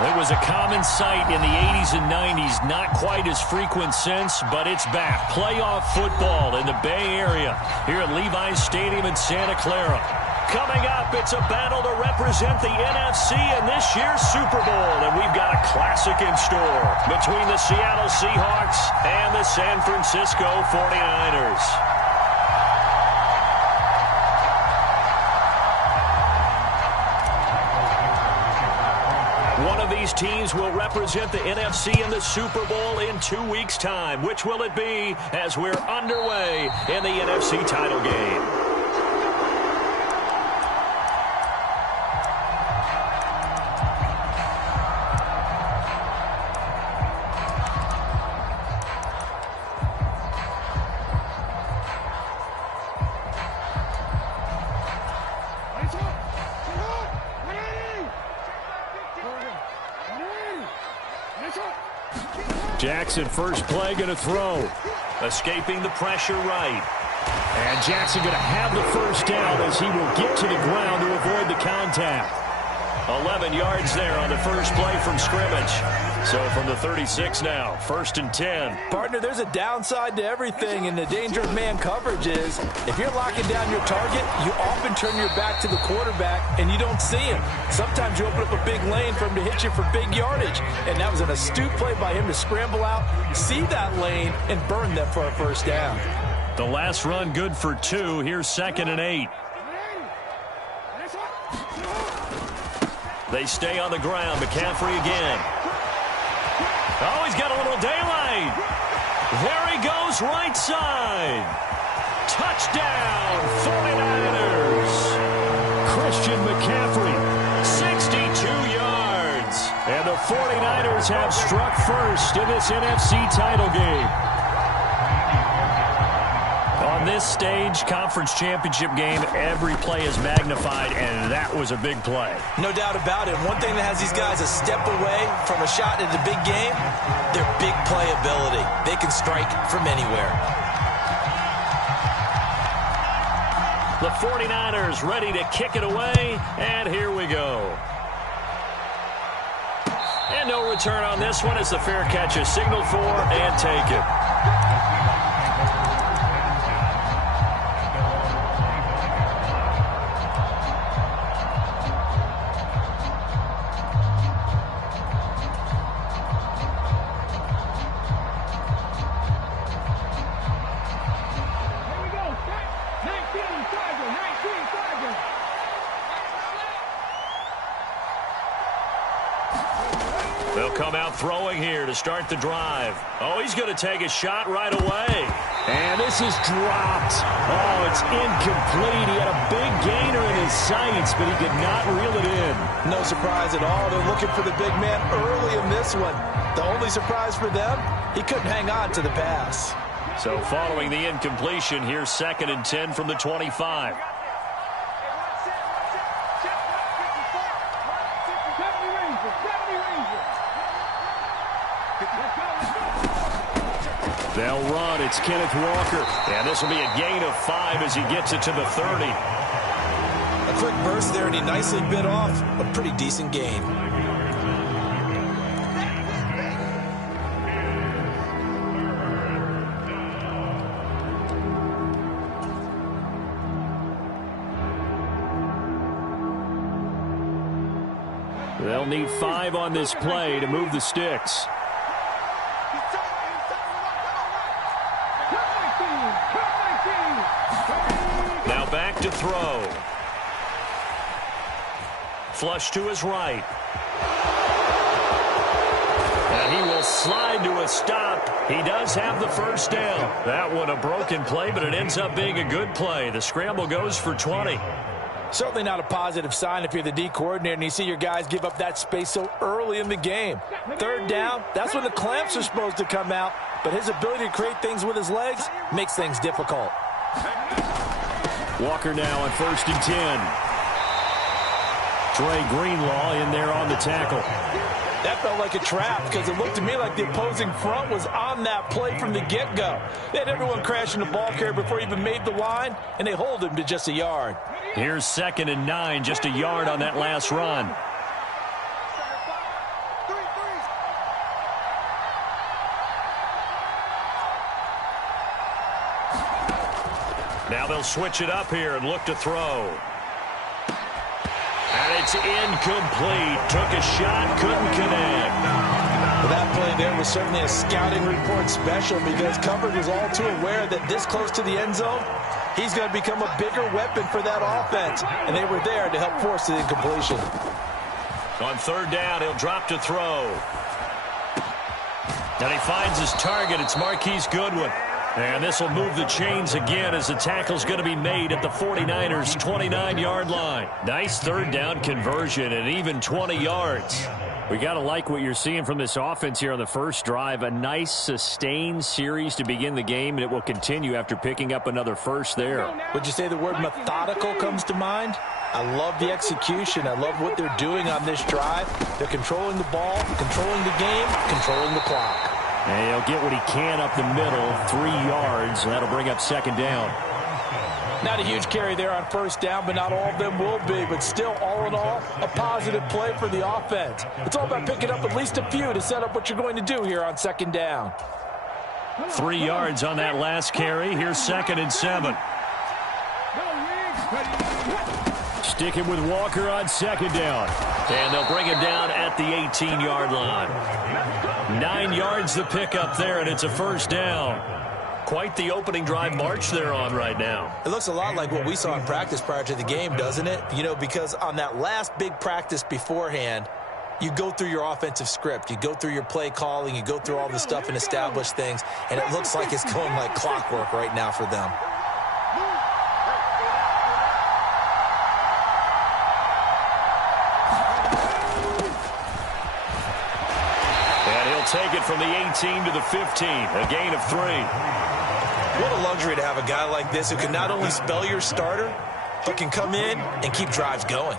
It was a common sight in the 80s and 90s. Not quite as frequent since, but it's back. Playoff football in the Bay Area here at Levi's Stadium in Santa Clara. Coming up, it's a battle to represent the NFC in this year's Super Bowl. And we've got a classic in store between the Seattle Seahawks and the San Francisco 49ers. One of these teams will represent the NFC in the Super Bowl in 2 weeks' time. Which will it be as we're underway in the NFC title game? Jackson, first play, going to throw. Escaping the pressure right. And Jackson going to have the first down as he will get to the ground to avoid the contact. 11 yards there on the first play from scrimmage. So from the 36 now, 1st and 10. Partner, there's a downside to everything, and the danger of man coverage is if you're locking down your target, you often turn your back to the quarterback and you don't see him. Sometimes you open up a big lane for him to hit you for big yardage, and that was an astute play by him to scramble out, see that lane, and burn them for a first down. The last run good for 2. Here's 2nd and 8. They stay on the ground. McCaffrey again. Oh, he's got a little daylight. There he goes, right side. Touchdown, 49ers. Christian McCaffrey, 62 yards. And the 49ers have struck first in this NFC title game. On this stage, conference championship game, every play is magnified, and that was a big play. No doubt about it. One thing that has these guys a step away from a shot in the big game, their big play ability. They can strike from anywhere. The 49ers ready to kick it away, and here we go. And no return on this one as the fair catch is signaled for and taken. They'll come out throwing here to start the drive. Oh, he's going to take a shot right away. And this is dropped. Oh, it's incomplete. He had a big gainer in his sights, but he could not reel it in. No surprise at all. They're looking for the big man early in this one. The only surprise for them, he couldn't hang on to the pass. So following the incompletion, here's 2nd and 10 from the 25. They'll run. It's Kenneth Walker. And this will be a gain of 5 as he gets it to the 30. A quick burst there, and he nicely bit off a pretty decent gain. They'll need 5 on this play to move the sticks. Now back to throw. Flush to his right. And he will slide to a stop. He does have the first down. That one a broken play, but it ends up being a good play. The scramble goes for 20. Certainly not a positive sign if you're the D coordinator and you see your guys give up that space so early in the game. 3rd down, that's when the clamps are supposed to come out, but his ability to create things with his legs makes things difficult. Walker now on 1st and 10. Trey Greenlaw in there on the tackle. That felt like a trap because it looked to me like the opposing front was on that play from the get-go. They had everyone crashing the ball carrier before he even made the line, and they hold him to just a yard. Here's 2nd and 9, just a yard on that last run. Now they'll switch it up here and look to throw. And it's incomplete. Took a shot, couldn't connect. Well, that play there was certainly a scouting report special because coverage was all too aware that this close to the end zone, he's going to become a bigger weapon for that offense. And they were there to help force the incompletion. On third down, he'll drop to throw. And he finds his target. It's Marquise Goodwin. And this will move the chains again as the tackle's going to be made at the 49ers' 29-yard line. Nice third down conversion and even 20 yards. We got to like what you're seeing from this offense here on the first drive. A nice sustained series to begin the game, and it will continue after picking up another first there. Would you say the word methodical comes to mind? I love the execution. I love what they're doing on this drive. They're controlling the ball, controlling the game, controlling the clock. And he'll get what he can up the middle, 3 yards. That'll bring up second down. Not a huge carry there on first down, but not all of them will be. But still, all in all, a positive play for the offense. It's all about picking up at least a few to set up what you're going to do here on second down. 3 yards on that last carry. Here's 2nd and 7. Sticking with Walker on second down. And they'll bring him down at the 18-yard line. 9 yards the pickup there, and it's a first down. Quite the opening drive march they're on right now. It looks a lot like what we saw in practice prior to the game, doesn't it? You know, because on that last big practice beforehand, you go through your offensive script. You go through your play calling. You go through all the stuff and establish things. And it looks like it's going like clockwork right now for them. Take it from the 18 to the 15, a gain of 3. What a luxury to have a guy like this who can not only spell your starter, but can come in and keep drives going.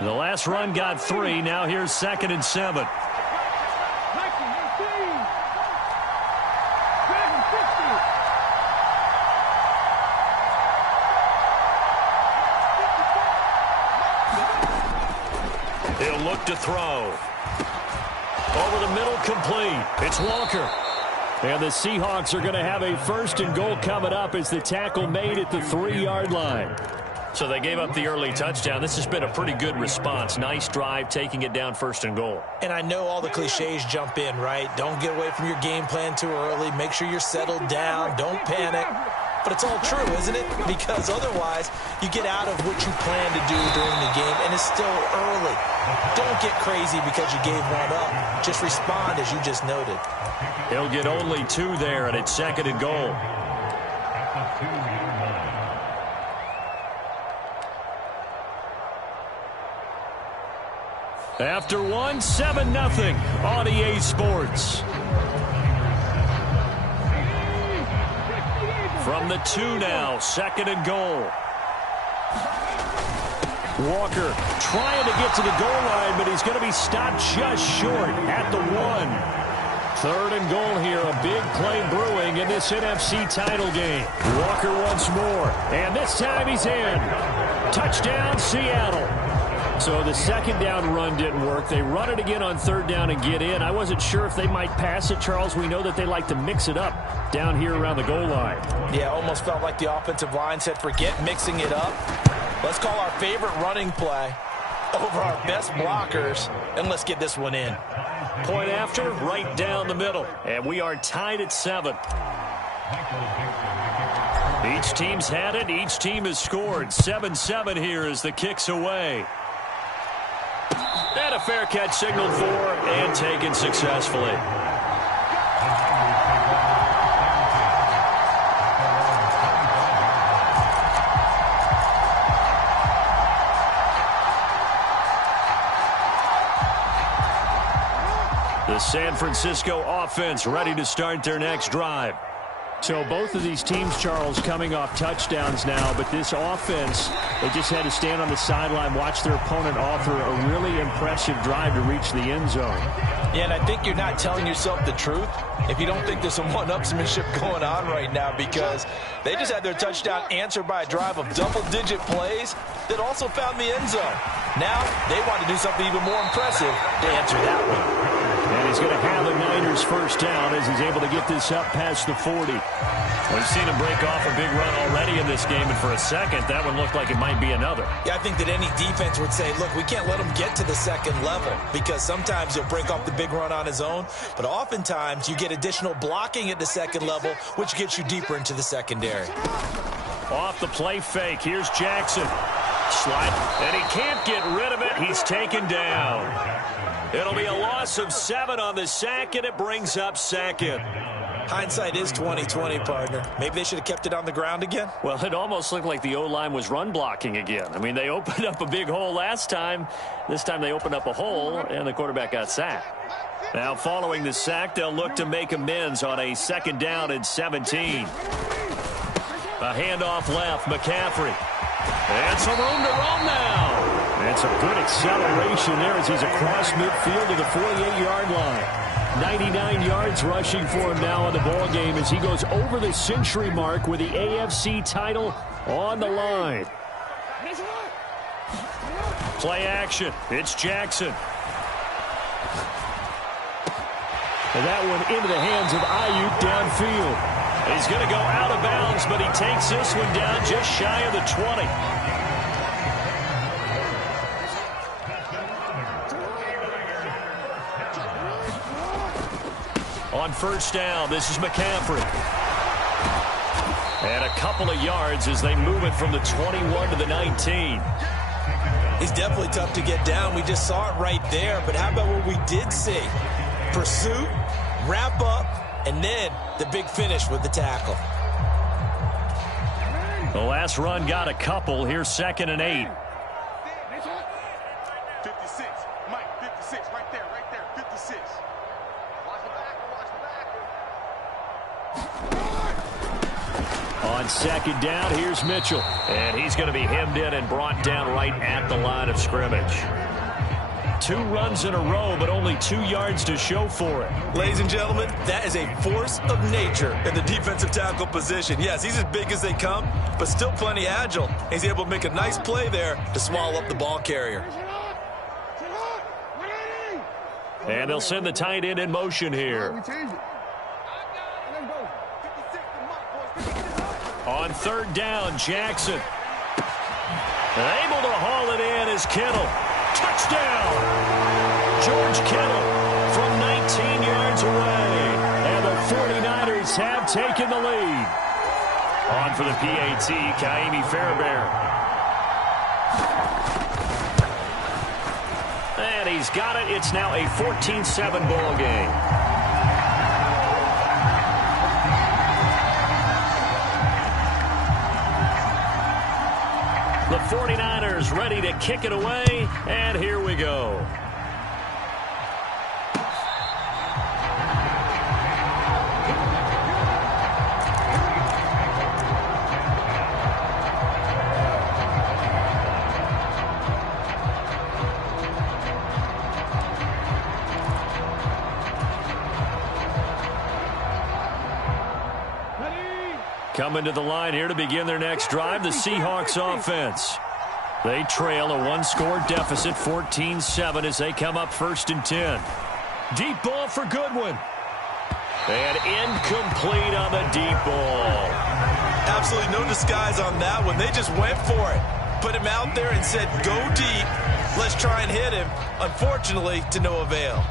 The last run got 3. Now here's 2nd and 7. He'll look to throw. Over the middle, complete. It's Walker. And the Seahawks are going to have a 1st and goal coming up as the tackle made at the 3-yard line. So they gave up the early touchdown. This has been a pretty good response. Nice drive, taking it down 1st and goal. And I know all the cliches jump in, right? Don't get away from your game plan too early. Make sure you're settled down. Don't panic. But it's all true, isn't it? Because otherwise, you get out of what you plan to do during the game, and it's still early. Don't get crazy because you gave one up. Just respond as you just noted. He'll get only 2 there, and it's 2nd and goal. After 1, 7-0 on EA Sports. From the 2 now, 2nd and goal. Walker trying to get to the goal line, but he's going to be stopped just short at the 1. 3rd and goal here, a big play brewing in this NFC title game. Walker once more, and this time he's in. Touchdown, Seattle. So the 2nd down run didn't work. They run it again on 3rd down and get in. I wasn't sure if they might pass it, Charles. We know that they like to mix it up down here around the goal line. Yeah, almost felt like the offensive line said, forget mixing it up. Let's call our favorite running play over our best blockers, and let's get this one in. Point after, right down the middle. And we are tied at 7. Each team's had it. Each team has scored. 7-7 here as the kick's away. And a fair catch signaled for and taken successfully. The San Francisco offense ready to start their next drive. So both of these teams, Charles, coming off touchdowns now, but this offense, they just had to stand on the sideline, watch their opponent offer a really impressive drive to reach the end zone. Yeah, and I think you're not telling yourself the truth if you don't think there's some one-upsmanship going on right now, because they just had their touchdown answered by a drive of double-digit plays that also found the end zone. Now they want to do something even more impressive to answer that one. And he's going to have the Niners first down as he's able to get this up past the 40. We've seen him break off a big run already in this game, and for a second, that one looked like it might be another. Yeah, I think that any defense would say, look, we can't let him get to the second level, because sometimes he'll break off the big run on his own, but oftentimes you get additional blocking at the second level, which gets you deeper into the secondary. Off the play fake, here's Jackson. Slide, and he can't get rid of it. He's taken down. It'll be a loss of 7 on the sack, and it brings up second. Hindsight is 20/20, partner. Maybe they should have kept it on the ground again. Well, it almost looked like the O-line was run blocking again. I mean, they opened up a big hole last time. This time they opened up a hole, and the quarterback got sacked. Now, following the sack, they'll look to make amends on a 2nd down and 17. A handoff left, McCaffrey. And some room to roam now. And some good acceleration there as he's across midfield to the 48-yard line. 99 yards rushing for him now in the ball game as he goes over the century mark with the AFC title on the line. Play action. It's Jackson. And that one into the hands of Ayuk downfield. He's going to go out of bounds, but he takes this one down just shy of the 20. On first down, this is McCaffrey. And a couple of yards as they move it from the 21 to the 19. He's definitely tough to get down. We just saw it right there. But how about what we did see? Pursuit, wrap up, and then the big finish with the tackle. The last run got a couple. Here's 2nd and 8. 56. Mike, 56. Right there. 56. Watch the back. On 2nd down, here's Mitchell. And he's going to be hemmed in and brought down right at the line of scrimmage. 2 runs in a row, but only 2 yards to show for it. Ladies and gentlemen, that is a force of nature in the defensive tackle position. Yes, he's as big as they come, but still plenty agile. He's able to make a nice play there to swallow up the ball carrier. And they'll send the tight end in motion here. On 3rd down, Jackson. Able to haul it in is Kittle. Touchdown! George Kittle from 19 yards away. And the 49ers have taken the lead. On for the PAT, Kaimi Fairbairn. And he's got it. It's now a 14-7 ball game. The 49ers ready to kick it away, and here we go. Coming to the line here to begin their next drive, the Seahawks offense. They trail a 1-score deficit, 14-7, as they come up 1st and 10. Deep ball for Goodwin. And incomplete on the deep ball. Absolutely no disguise on that one. They just went for it. Put him out there and said, go deep. Let's try and hit him. Unfortunately, to no avail.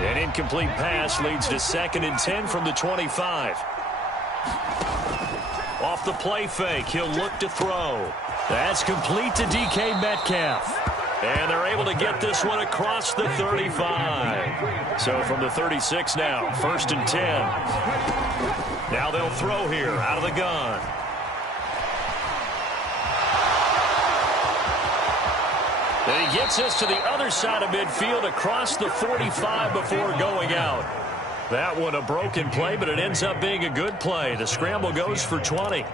An incomplete pass leads to 2nd and 10 from the 25. Off the play fake, he'll look to throw. That's complete to DK Metcalf. And they're able to get this one across the 35. So from the 36 now, 1st and 10. Now they'll throw here out of the gun. And he gets us to the other side of midfield across the 45 before going out. That one a broken play, but it ends up being a good play. The scramble goes for 20.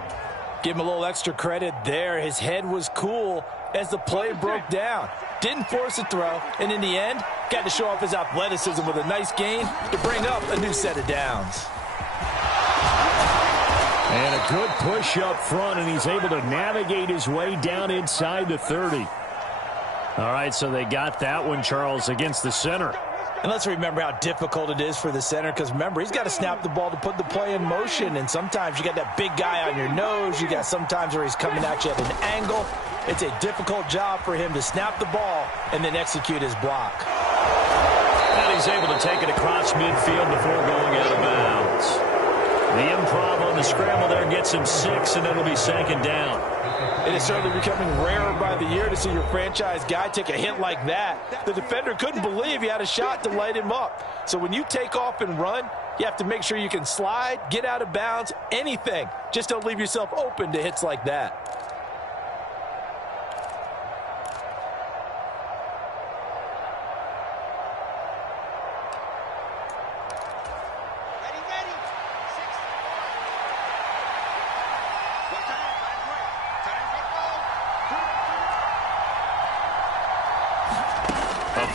Give him a little extra credit there. His head was cool as the play broke down. didn't force a throw, and in the end, got to show off his athleticism with a nice gain to bring up a new set of downs. And a good push up front, and he's able to navigate his way down inside the 30. All right, so they got that one, Charles, against the center. And let's remember how difficult it is for the center, because remember, he's got to snap the ball to put the play in motion, and sometimes you got that big guy on your nose. You got sometimes where he's coming at you at an angle. It's a difficult job for him to snap the ball and then execute his block. And he's able to take it across midfield before going out of bounds. The improv on the scramble there gets him 6, and it'll be 2nd down. It is certainly becoming rarer by the year to see your franchise guy take a hit like that. The defender couldn't believe he had a shot to light him up. So when you take off and run, you have to make sure you can slide, get out of bounds, anything. Just don't leave yourself open to hits like that.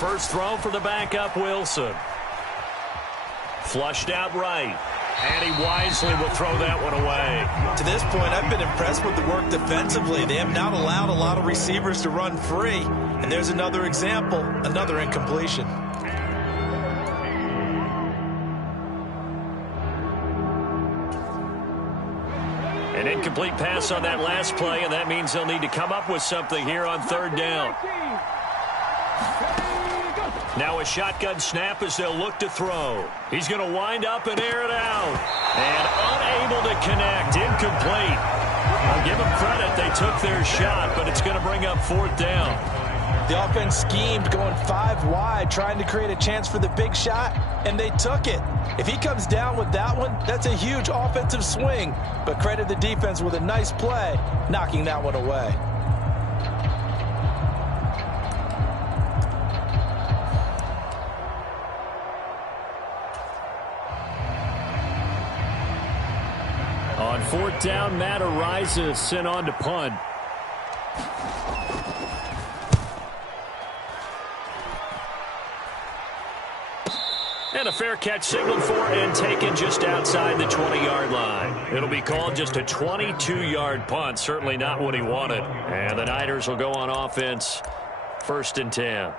First throw for the backup, Wilson. Flushed out right. And he wisely will throw that one away. To this point, I've been impressed with the work defensively. They have not allowed a lot of receivers to run free. And there's another example, another incompletion. An incomplete pass on that last play, and that means they'll need to come up with something here on 3rd down. Now a shotgun snap as they'll look to throw. He's going to wind up and air it out. And unable to connect. Incomplete. I'll give them credit. They took their shot, but it's going to bring up 4th down. The offense schemed going 5 wide, trying to create a chance for the big shot, and they took it. If he comes down with that one, that's a huge offensive swing. But credit the defense with a nice play, knocking that one away. On 4th down, Matt Ariza sent on to punt. And a fair catch signaled for and taken just outside the 20-yard line. It'll be called just a 22-yard punt. Certainly not what he wanted. And the Niners will go on offense, 1st and 10.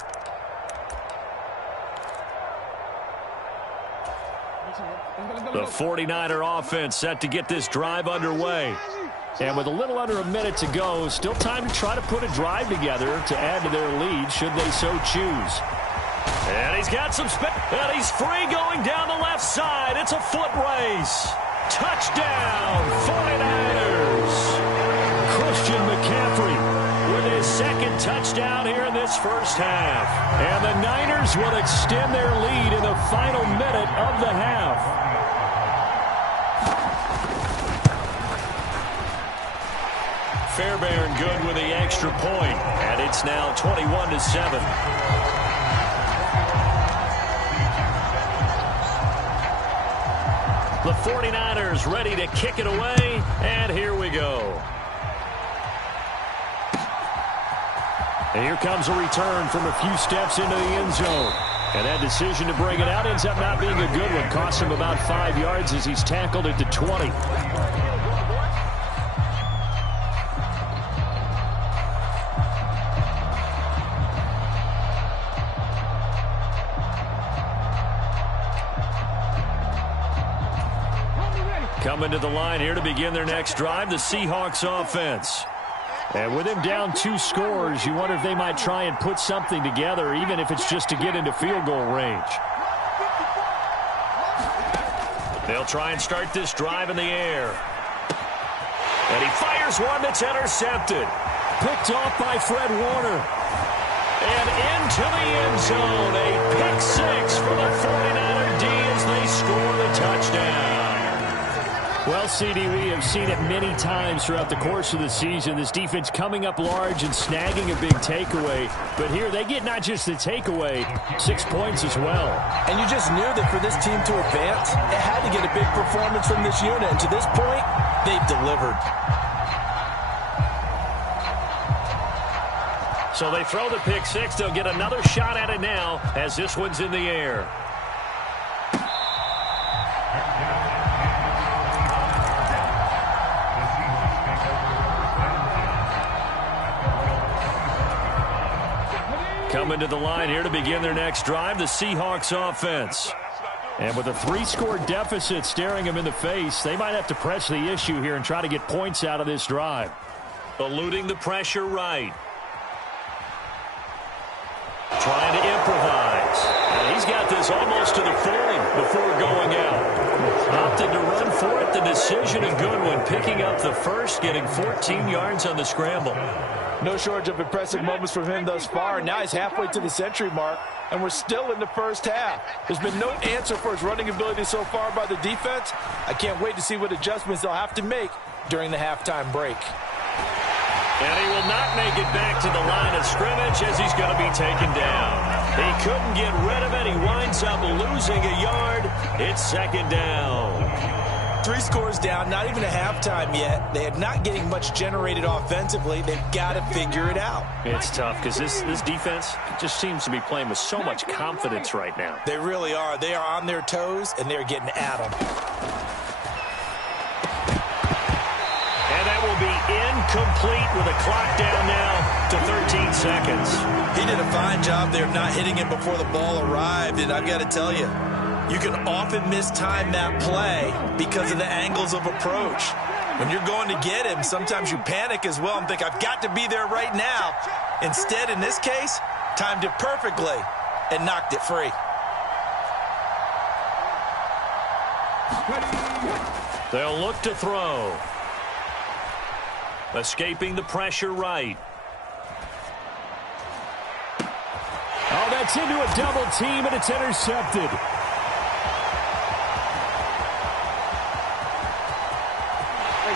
The 49er offense set to get this drive underway. And with a little under a minute to go, still time to try to put a drive together to add to their lead should they so choose. And he's got some and he's free going down the left side. It's a foot race. Touchdown, 49ers. Christian McCaffrey with his 2nd touchdown here in this first half. And the Niners will extend their lead in the final minute of the half. Fairbairn good with the extra point, and it's now 21-7. The 49ers ready to kick it away, and here we go. And here comes a return from a few steps into the end zone. And that decision to bring it out ends up not being a good one. Costs him about 5 yards as he's tackled at the 20. Coming to the line here to begin their next drive, the Seahawks offense. And with him down 2 scores, you wonder if they might try and put something together, even if it's just to get into field goal range. They'll try and start this drive in the air. And he fires one that's intercepted. Picked off by Fred Warner. And into the end zone. A pick 6 for the 49er D as they score the touchdown. Well, CD, we have seen it many times throughout the course of the season. This defense coming up large and snagging a big takeaway. But here they get not just the takeaway, 6 points as well. And you just knew that for this team to advance, it had to get a big performance from this unit. And to this point, they've delivered. So they throw the pick six. They'll get another shot at it now as this one's in the air. Coming to the line here to begin their next drive, the Seahawks offense. And with a 3-score deficit staring them in the face, they might have to press the issue here and try to get points out of this drive. Eluding the pressure right. Trying to improvise. And he's got this almost to the 40 before going out. Opted to run for it. The decision a good one. Picking up the first, getting 14 yards on the scramble. No shortage of impressive moments from him thus far. Now he's halfway to the century mark, and we're still in the first half. There's been no answer for his running ability so far by the defense. I can't wait to see what adjustments they'll have to make during the halftime break. And he will not make it back to the line of scrimmage as he's going to be taken down. He couldn't get rid of it. He winds up losing a yard. It's second down. 3 scores down, not even a halftime yet. They are not getting much generated offensively. They've got to figure it out. It's tough because this defense just seems to be playing with so much confidence right now. They really are. They are on their toes, and they're getting at them. And that will be incomplete with a clock down now to 13 seconds. He did a fine job there not hitting him before the ball arrived, and I've got to tell you, you can often mistime that play because of the angles of approach. When you're going to get him, sometimes you panic as well and think, I've got to be there right now. Instead, in this case, timed it perfectly and knocked it free. They'll look to throw. Escaping the pressure right. Oh, that's into a double team, and it's intercepted.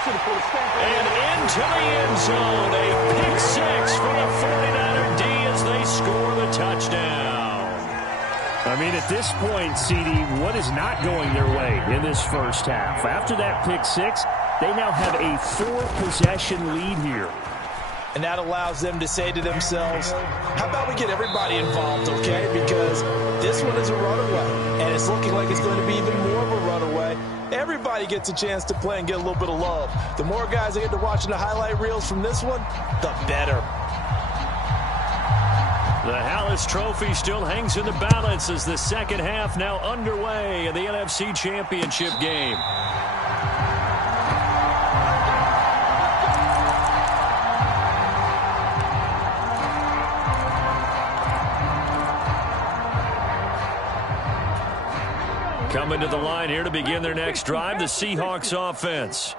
And into the end zone, a pick six for the 49er D as they score the touchdown. I mean, at this point, CD, what is not going their way in this first half? After that pick six, they now have a 4-possession lead here. And that allows them to say to themselves, how about we get everybody involved, okay? Because this one is a runaway, and it's looking like it's going to be even more of a runaway. Everybody gets a chance to play and get a little bit of love. The more guys that get to watching the highlight reels from this one, the better. The Hallis Trophy still hangs in the balance as the second half now underway in the NFC Championship game. Coming to the line here to begin their next drive, the Seahawks offense.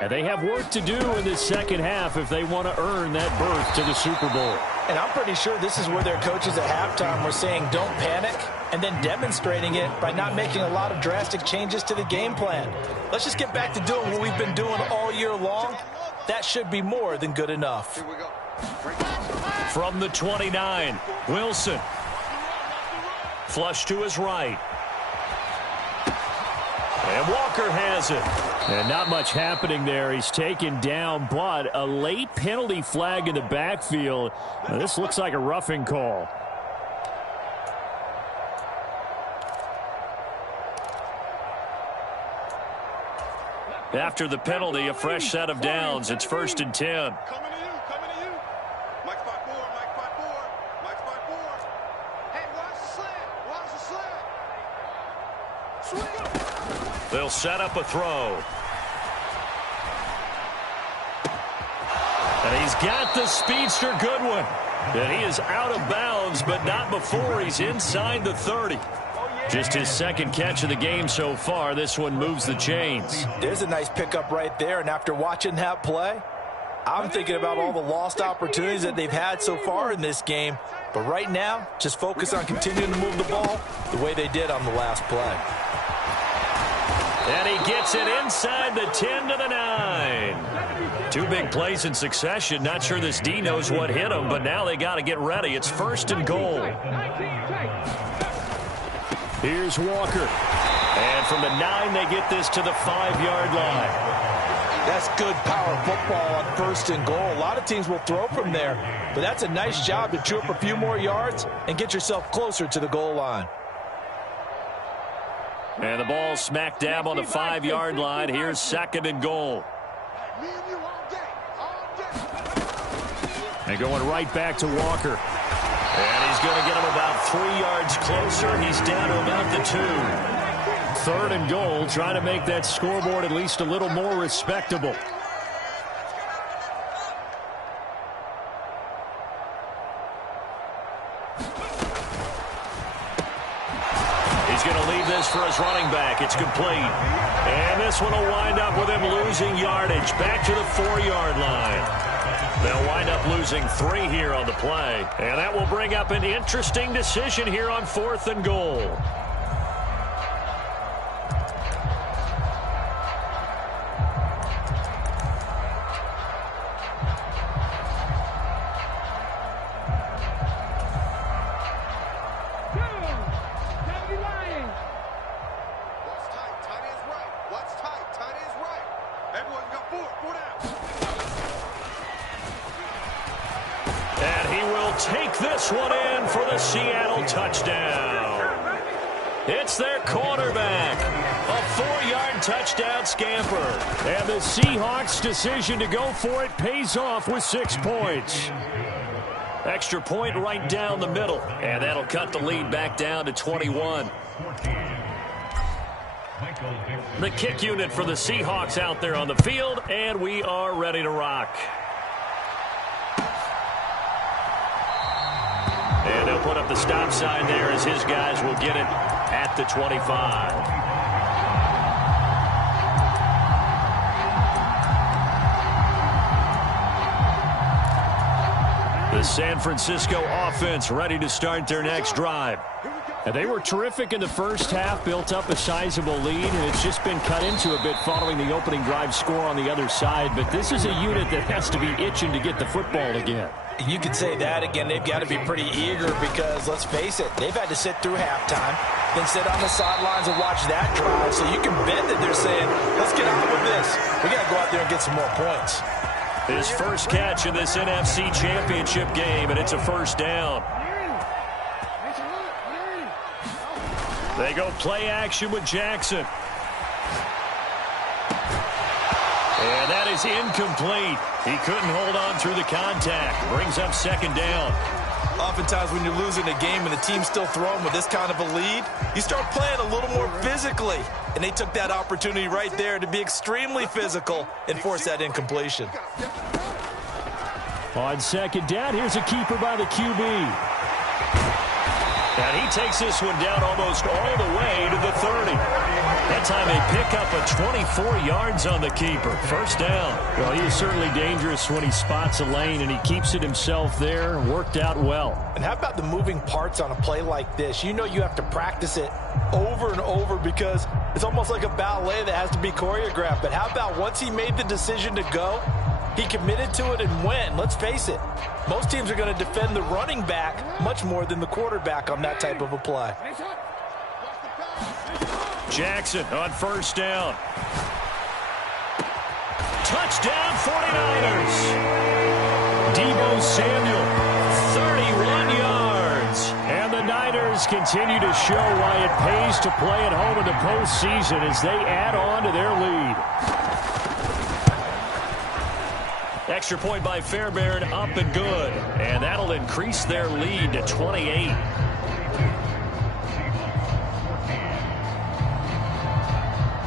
And they have work to do in this second half if they want to earn that berth to the Super Bowl. And I'm pretty sure this is where their coaches at halftime were saying don't panic, and then demonstrating it by not making a lot of drastic changes to the game plan. Let's just get back to doing what we've been doing all year long. That should be more than good enough. From the 29, Wilson. Flush to his right. And Walker has it. And not much happening there. He's taken down, but a late penalty flag in the backfield. Now, this looks like a roughing call. After the penalty, a fresh set of downs. It's 1st and 10. Coming to you, coming to you. Mike 5-4, Mike 5-4, Mike 5-4. Hey, watch the slant, watch the slant. Swing. They'll set up a throw. And he's got the speedster Goodwin. And he is out of bounds, but not before he's inside the 30. Just his second catch of the game so far. This one moves the chains. There's a nice pickup right there, and after watching that play, I'm thinking about all the lost opportunities that they've had so far in this game. But right now, just focus on continuing to move the ball the way they did on the last play. And he gets it inside the 10 to the 9. 2 big plays in succession. Not sure this D knows what hit him, but now they got to get ready. It's 1st and goal. Here's Walker. And from the 9, they get this to the 5-yard line. That's good power football on 1st and goal. A lot of teams will throw from there, but that's a nice job to chew up a few more yards and get yourself closer to the goal line. And the ball smack dab on the 5-yard line. Here's 2nd and goal. And going right back to Walker. And he's going to get him about 3 yards closer. He's down to about the 2. 3rd and goal, trying to make that scoreboard at least a little more respectable. He's going to leave this for his running back. It's complete. And this one will wind up with him losing yardage back to the 4-yard line. They'll wind up losing 3 here on the play. And that will bring up an interesting decision here on 4th and goal. Take this one in for the Seattle touchdown. It's their quarterback. A 4-yard touchdown scamper. And the Seahawks' decision to go for it pays off with 6 points. Extra point right down the middle. And that'll cut the lead back down to 21. The kick unit for the Seahawks out there on the field. And we are ready to rock. And they'll put up the stop sign there as his guys will get it at the 25. The San Francisco offense ready to start their next drive. And they were terrific in the first half, built up a sizable lead, and it's just been cut into a bit following the opening drive score on the other side. But this is a unit that has to be itching to get the football again. You could say that again. They've got to be pretty eager because, let's face it, they've had to sit through halftime, then sit on the sidelines and watch that drive. So you can bet that they're saying, let's get on with this. We got to go out there and get some more points. His first catch in this NFC Championship game, and it's a 1st down. They go play action with Jackson. And that is incomplete. He couldn't hold on through the contact. Brings up 2nd down. Oftentimes when you're losing a game and the team's still throwing with this kind of a lead, you start playing a little more physically. And they took that opportunity right there to be extremely physical and force that incompletion. On 2nd down, here's a keeper by the QB. And he takes this one down almost all the way to the 30. That time they pick up a 24 yards on the keeper. 1st down. Well, he is certainly dangerous when he spots a lane, and he keeps it himself there. Worked out well. And how about the moving parts on a play like this? You know you have to practice it over and over because it's almost like a ballet that has to be choreographed. But how about once he made the decision to go, he committed to it and went. Let's face it, most teams are going to defend the running back much more than the quarterback on that type of a play. Jackson on 1st down. Touchdown 49ers. Deebo Samuel, 31 yards. And the Niners continue to show why it pays to play at home in the postseason as they add on to their lead. Extra point by Fairbairn, up and good. And that'll increase their lead to 28.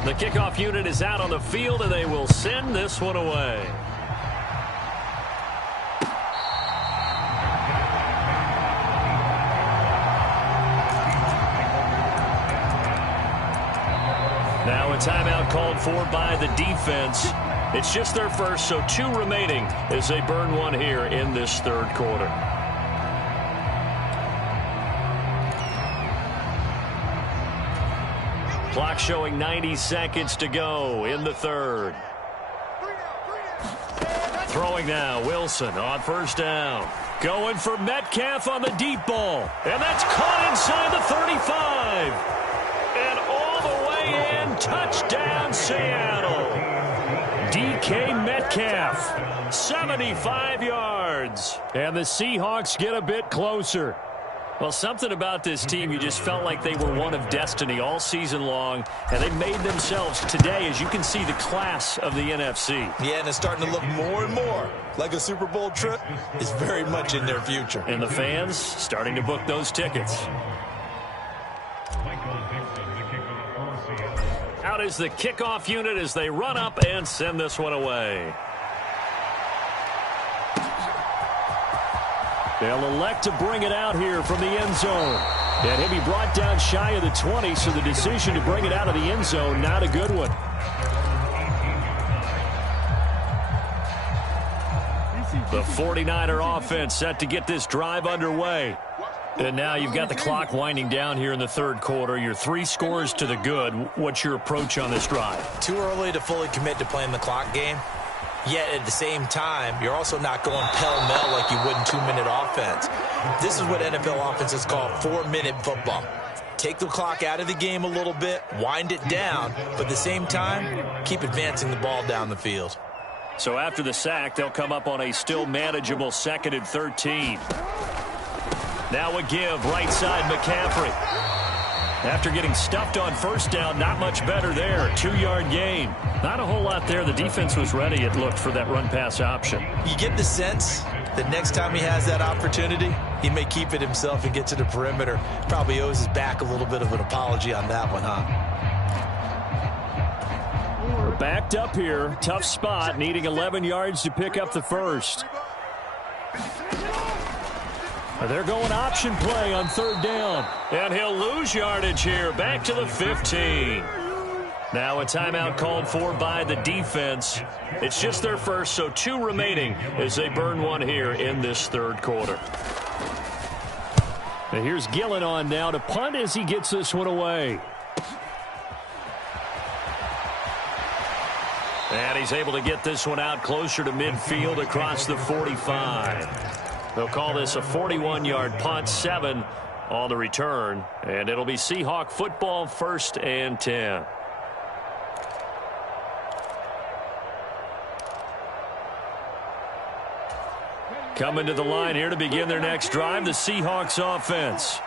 The kickoff unit is out on the field, and they will send this one away. Now a timeout called for by the defense. It's just their first, so 2 remaining as they burn one here in this 3rd quarter. Clock showing 90 seconds to go in the 3rd. Throwing now, Wilson on 1st down. Going for Metcalf on the deep ball. And that's caught inside the 35. And all the way in, touchdown Seattle. DK 75 yards. And the Seahawks get a bit closer. Well, something about this team, you just felt like they were one of destiny all season long, and they made themselves today, as you can see, the class of the NFC. Yeah, and it's starting to look more and more like a Super Bowl trip is very much in their future. And the fans starting to book those tickets. Out is the kickoff unit as they run up and send this one away. They'll elect to bring it out here from the end zone. And he'll be brought down shy of the 20, so the decision to bring it out of the end zone, not a good one. The 49er offense set to get this drive underway. And now you've got the clock winding down here in the third quarter. Your 3 scores to the good. What's your approach on this drive? Too early to fully commit to playing the clock game. Yet at the same time, you're also not going pell-mell like you would in 2-minute offense. This is what NFL offenses call 4-minute football. Take the clock out of the game a little bit, wind it down, but at the same time, keep advancing the ball down the field. So after the sack, they'll come up on a still manageable 2nd and 13. Now a give, right side McCaffrey. After getting stuffed on first down, not much better there. 2-yard gain. Not a whole lot there. The defense was ready, it looked, for that run-pass option. You get the sense that next time he has that opportunity, he may keep it himself and get to the perimeter. Probably owes his back a little bit of an apology on that one, huh? We're backed up here. Tough spot, needing 11 yards to pick up the first. They're going option play on 3rd down. And he'll lose yardage here. Back to the 15. Now a timeout called for by the defense. It's just their first, so 2 remaining as they burn one here in this third quarter. And here's Gillen on now to punt as he gets this one away. And he's able to get this one out closer to midfield across the 45. They'll call this a 41-yard punt, 7 on the return. And it'll be Seahawk football, 1st and 10. Coming to the line here to begin their next drive, the Seahawks offense.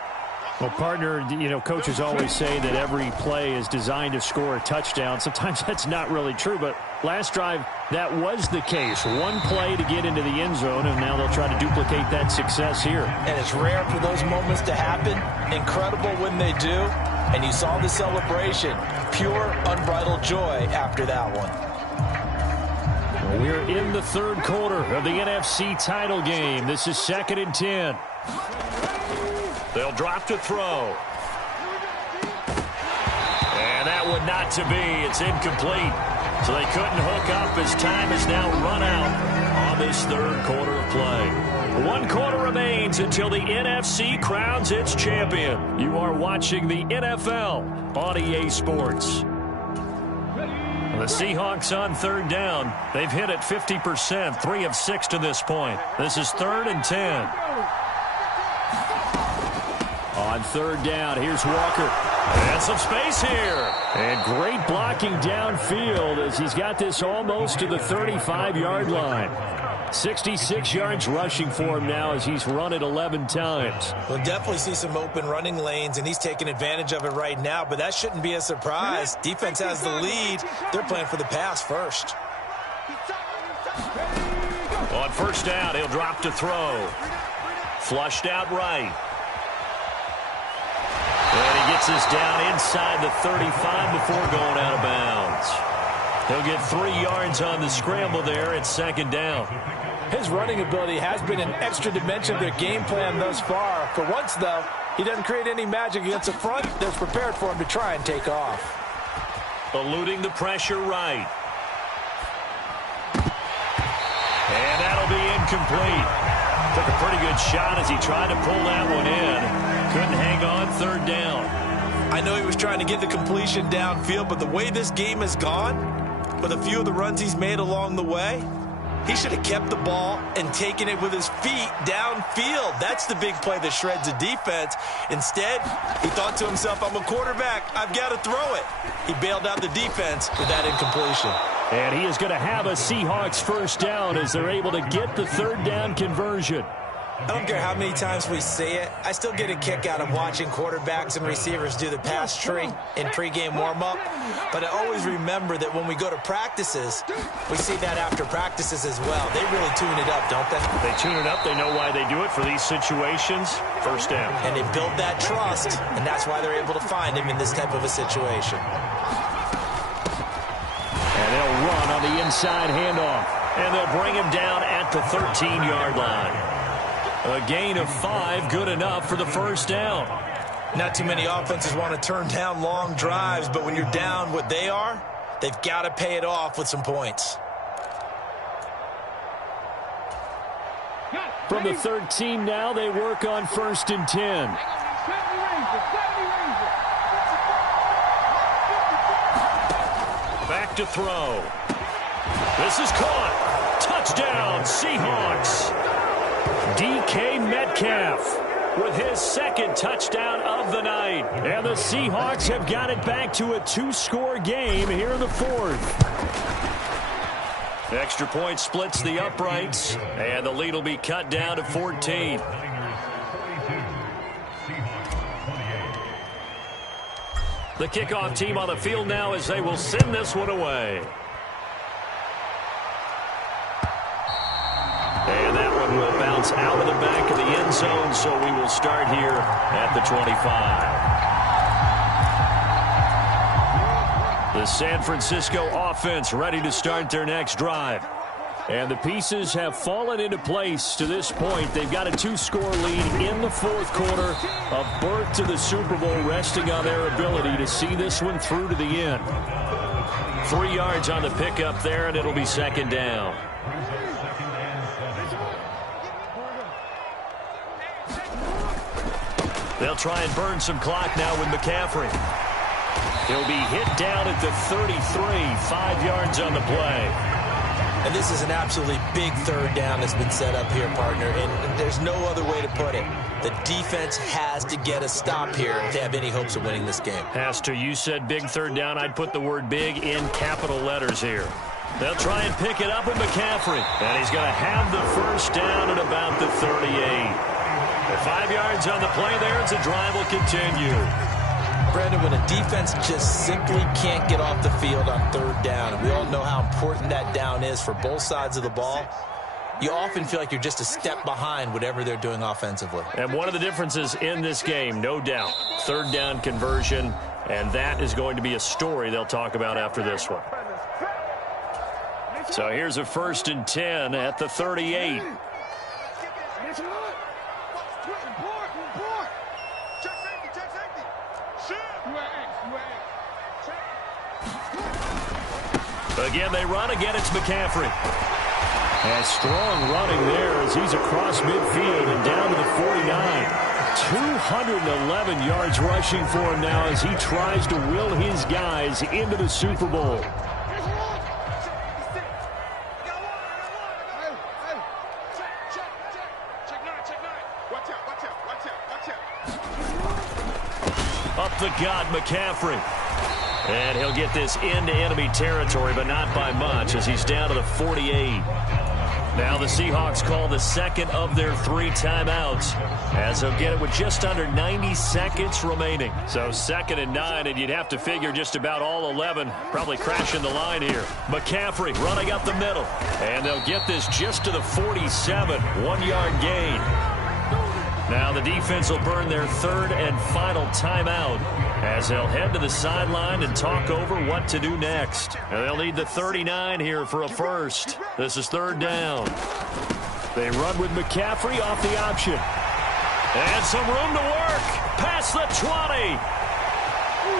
Well, partner, you know, coaches always say that every play is designed to score a touchdown. Sometimes that's not really true, but last drive, that was the case. 1 play to get into the end zone, and now they'll try to duplicate that success here. And it's rare for those moments to happen. Incredible when they do. And you saw the celebration. Pure, unbridled joy after that one. Well, we're in the third quarter of the NFC title game. This is 2nd and 10. They'll drop to throw. And that one not to be. It's incomplete. So they couldn't hook up as time is now run out on this third quarter of play. 1 quarter remains until the NFC crowns its champion. You are watching the NFL on EA Sports. The Seahawks on 3rd down. They've hit it 50%, 3 of 6 to this point. This is 3rd and 10. On 3rd down, here's Walker. And some space here. And great blocking downfield as he's got this almost to the 35-yard line. 66 yards rushing for him now as he's run it 11 times. We'll definitely see some open running lanes, and he's taking advantage of it right now, but that shouldn't be a surprise. Defense has the lead. They're playing for the pass first. On 1st down, he'll drop to throw. Flushed out right. And he gets this down inside the 35 before going out of bounds. He'll get 3 yards on the scramble there at 2nd down. His running ability has been an extra dimension of their game plan thus far. For once, though, he doesn't create any magic against the front that's prepared for him to try and take off. Eluding the pressure right. And that'll be incomplete. Took a pretty good shot as he tried to pull that one in. Couldn't hang on 3rd down. I know he was trying to get the completion downfield, but the way this game has gone, with a few of the runs he's made along the way, he should have kept the ball and taken it with his feet downfield. That's the big play that shreds the defense. Instead, he thought to himself, I'm a quarterback. I've got to throw it. He bailed out the defense with that incompletion. And he is going to have a Seahawks first down as they're able to get the third down conversion. I don't care how many times we see it. I still get a kick out of watching quarterbacks and receivers do the pass tree in pregame warm-up. But I always remember that when we go to practices, we see that after practices as well. They really tune it up, don't they? They tune it up. They know why they do it for these situations. First down. And they build that trust, and that's why they're able to find him in this type of a situation. And they'll run on the inside handoff. And they'll bring him down at the 13-yard line. A gain of 5, good enough for the first down. Not too many offenses want to turn down long drives, but when you're down what they are, they've got to pay it off with some points. From the 13 now, they work on 1st and 10. Back to throw. This is caught. Touchdown, Seahawks. DK Metcalf with his second touchdown of the night. And the Seahawks have got it back to a 2-score game here in the 4th. Extra point splits the uprights, and the lead will be cut down to 14. The kickoff team on the field now as they will send this one away. And that one will bounce out of the back of the end zone, so we will start here at the 25. The San Francisco offense ready to start their next drive. And the pieces have fallen into place to this point. They've got a 2-score lead in the 4th quarter. A berth to the Super Bowl resting on their ability to see this one through to the end. 3 yards on the pickup there, and it'll be second down. They'll try and burn some clock now with McCaffrey. He'll be hit down at the 33, 5 yards on the play. And this is an absolutely big third down that's been set up here, partner, and there's no other way to put it. The defense has to get a stop here to have any hopes of winning this game. Has to. You said big third down. I'd put the word big in capital letters here. They'll try and pick it up with McCaffrey. And he's going to have the first down at about the 38. 5 yards on the play there as the drive will continue. Brandon, when a defense just simply can't get off the field on third down, and we all know how important that down is for both sides of the ball, you often feel like you're just a step behind whatever they're doing offensively. And one of the differences in this game, no doubt, third down conversion, and that is going to be a story they'll talk about after this one. So here's a 1st and 10 at the 38. Again, they run. Again, it's McCaffrey. And strong running there as he's across midfield and down to the 49. 211 yards rushing for him now as he tries to will his guys into the Super Bowl. Up the gut, McCaffrey. And he'll get this into enemy territory, but not by much as he's down to the 48. Now the Seahawks call the second of their 3 timeouts as they'll get it with just under 90 seconds remaining. So 2nd and 9, and you'd have to figure just about all 11 probably crashing the line here. McCaffrey running up the middle, and they'll get this just to the 47, 1-yard gain. Now the defense will burn their 3rd and final timeout as they'll head to the sideline and talk over what to do next. And they'll need the 39 here for a first. This is 3rd down. They run with McCaffrey off the option. And some room to work. Past the 20.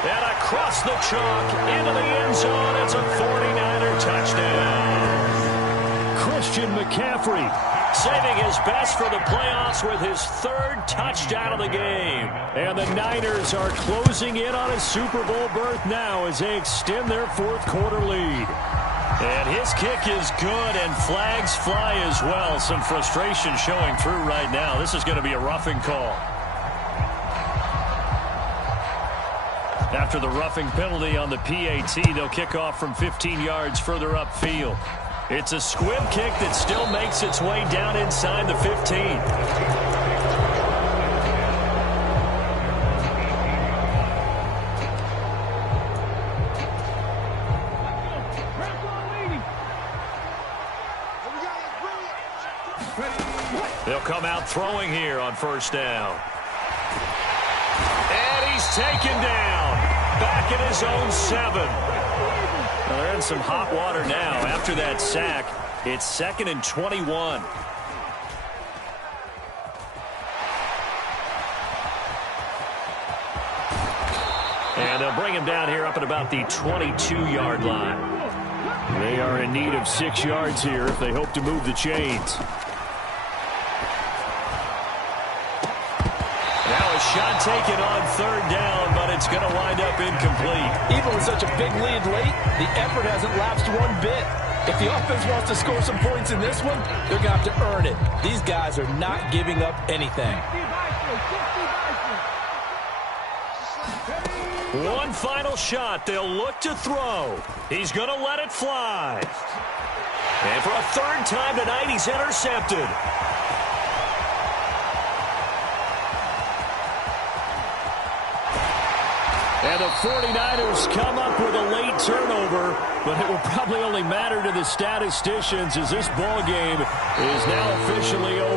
And across the chalk into the end zone. It's a 49er touchdown. Christian McCaffrey saving his best for the playoffs with his 3rd touchdown of the game. And the Niners are closing in on a Super Bowl berth now as they extend their 4th quarter lead. And his kick is good, and flags fly as well. Some frustration showing through right now. This is going to be a roughing call. After the roughing penalty on the PAT, they'll kick off from 15 yards further upfield. It's a squib kick that still makes its way down inside the 15. They'll come out throwing here on first down. And he's taken down. Back at his own 7. Well, they're in some hot water now. After that sack, it's 2nd and 21. And they'll bring him down here up at about the 22-yard line. They are in need of 6 yards here if they hope to move the chains. Now a shot taken on third down, but it's going to wind up incomplete. Even with such a big lead late, the effort hasn't lapsed one bit. If the offense wants to score some points in this one, they're going to have to earn it. These guys are not giving up anything. One final shot. They'll look to throw. He's going to let it fly. And for a third time tonight, he's intercepted. And the 49ers come up with a late turnover, but it will probably only matter to the statisticians as this ball game is now officially over.